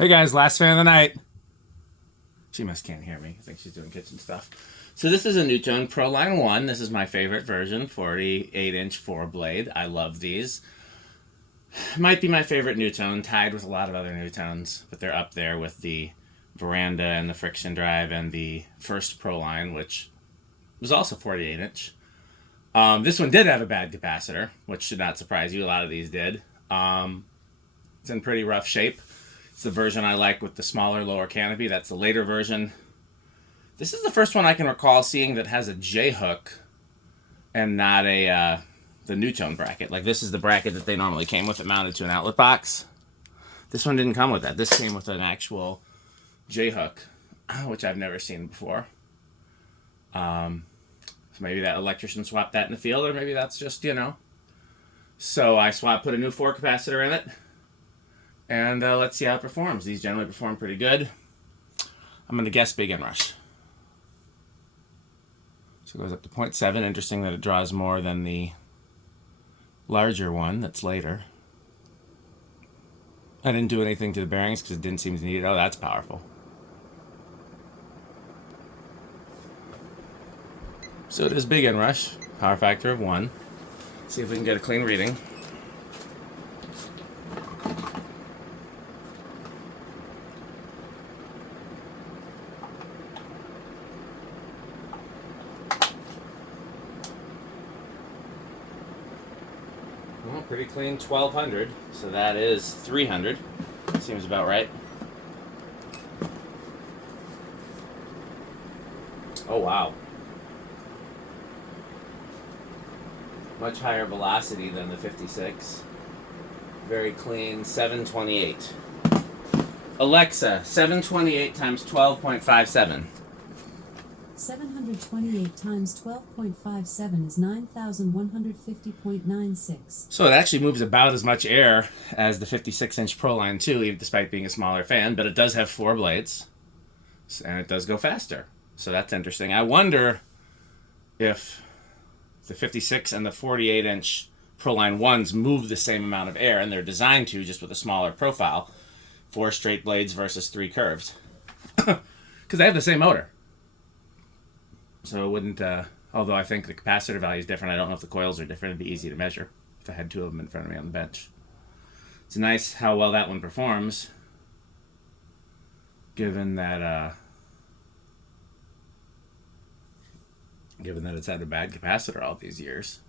Hey guys, last fan of the night. She must can't hear me. I think she's doing kitchen stuff. So this is a Nutone Proline One. This is my favorite version, 48-inch 4-blade. I love these. Might be my favorite Nutone, tied with a lot of other Nutones, but they're up there with the Veranda and the friction drive and the first Proline, which was also 48-inch. This one did have a bad capacitor, which should not surprise you. A lot of these did. It's in pretty rough shape. It's the version I like with the smaller, lower canopy. That's the later version. This is the first one I can recall seeing that has a J-hook and not a the Nutone bracket. Like, this is the bracket that they normally came with. It mounted to an outlet box. This one didn't come with that. This came with an actual J-hook, which I've never seen before. So maybe that electrician swapped that in the field, or maybe that's just, you know. So I put a new 4 capacitor in it. And let's see how it performs. These generally perform pretty good. I'm going to guess big inrush. So it goes up to 0.7. Interesting that it draws more than the larger one that's later. I didn't do anything to the bearings because it didn't seem to need it. Oh, that's powerful. So it is big inrush. Power factor of 1. Let's see if we can get a clean reading. Well, pretty clean 1200, so that is 300. Seems about right. Oh, wow. Much higher velocity than the 56. Very clean 728. Alexa, 728 times 12.57. 728 times 12.57 is 9,150.96. So it actually moves about as much air as the 56-inch Proline 2, even despite being a smaller fan, but it does have 4 blades, and it does go faster. So that's interesting. I wonder if the 56 and the 48-inch Proline 1s move the same amount of air, and they're designed to, just with a smaller profile. 4 straight blades versus 3 curved. Because they have the same motor. So it wouldn't, although I think the capacitor value is different. I don't know if the coils are different. It'd be easy to measure if I had 2 of them in front of me on the bench. It's nice how well that one performs, given that it's had a bad capacitor all these years.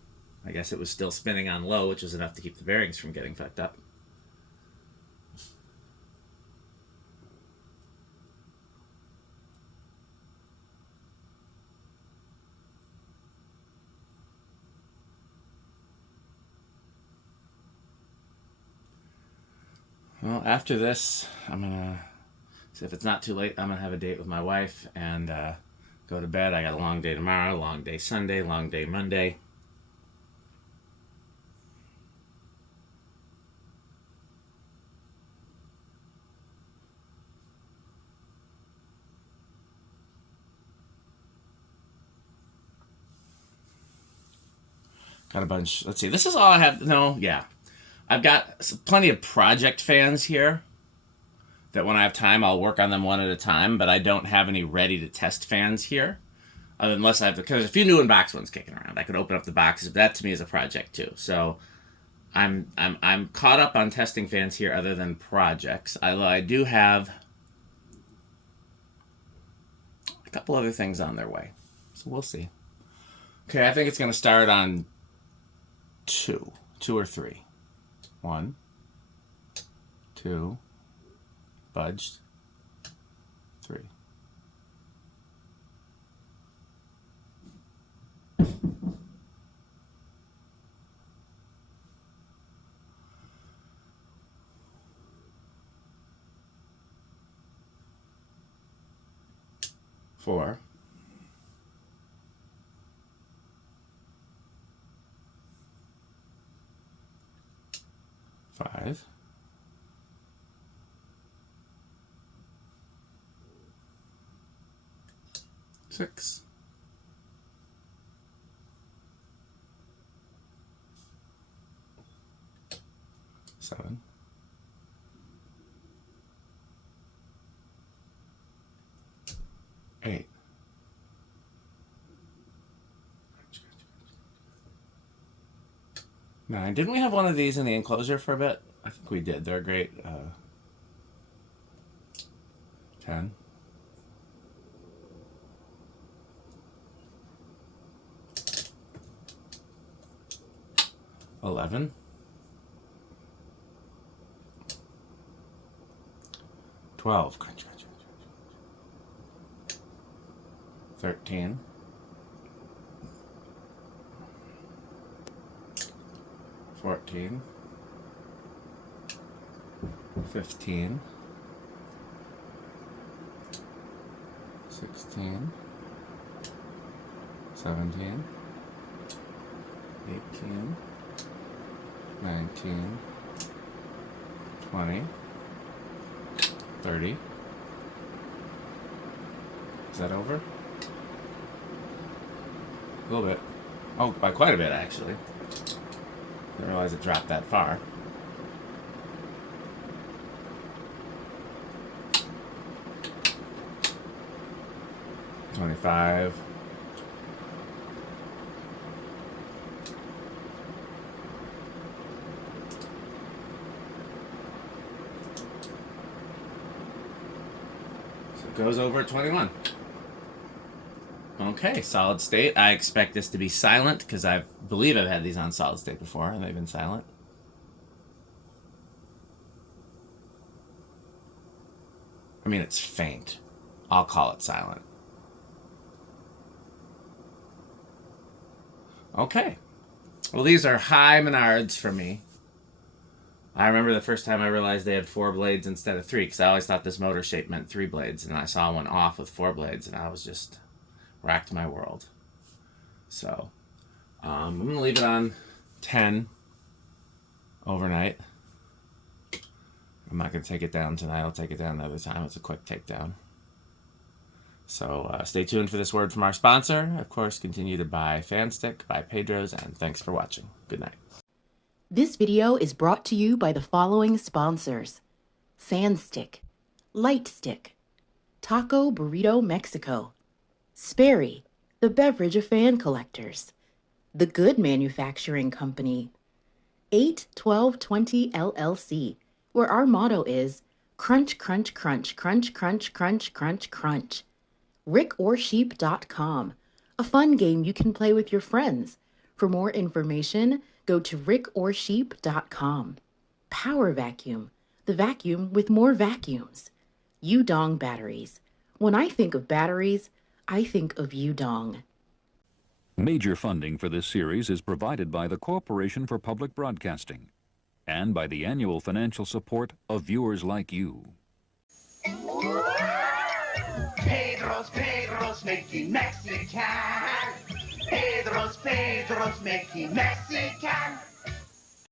I guess it was still spinning on low, which was enough to keep the bearings from getting fucked up. Well, after this, I'm gonna, so if it's not too late, I'm gonna have a date with my wife and go to bed. I got a long day tomorrow, long day Sunday, long day Monday. Got a bunch. Let's see. This is all I have. No, yeah. I've got plenty of project fans here that when I have time, I'll work on them one at a time, but I don't have any ready to test fans here. Unless I have, because there's a few new in-box ones kicking around. I could open up the boxes, but that to me is a project too. So I'm caught up on testing fans here other than projects. I do have a couple other things on their way. So we'll see. Okay, I think it's going to start on 2 or 3. 1, 2, budged, 3. Four. 5. 6. 7. 8. Nine. Didn't we have one of these in the enclosure for a bit? I think we did. They're great. 10. 11. 12. 13. 14. 15. 16. 17. 18. 19. 20. 30. Is that over? A little bit. Oh, by quite a bit, actually. Didn't realize it dropped that far. $25. So it goes over at 21. Okay, solid state. I expect this to be silent because I believe I've had these on solid state before and they've been silent. I mean, it's faint. I'll call it silent. Okay. Well, these are high Menards for me. I remember the first time I realized they had 4 blades instead of 3 because I always thought this motor shape meant 3 blades, and I saw one off with 4 blades and I was just racked my world. So I'm going to leave it on 10 overnight. I'm not going to take it down tonight. I'll take it down another time. It's a quick takedown. So stay tuned for this word from our sponsor. Of course, continue to buy Fanstick, buy Pedro's, and thanks for watching. Good night. This video is brought to you by the following sponsors: Sandstick, Lightstick, Taco Burrito Mexico, Sperry, the beverage of fan collectors, The Good Manufacturing Company, 81220 LLC, where our motto is crunch, crunch, crunch, crunch, crunch, crunch, crunch, crunch. rickorsheep.com, a fun game you can play with your friends. For more information, go to rickorsheep.com. Power Vacuum, the vacuum with more vacuums. Udong batteries. When I think of batteries, I think of Udong. Major funding for this series is provided by the Corporation for Public Broadcasting and by the annual financial support of viewers like you. Pedro's making Mexican. Pedro's making Mexican.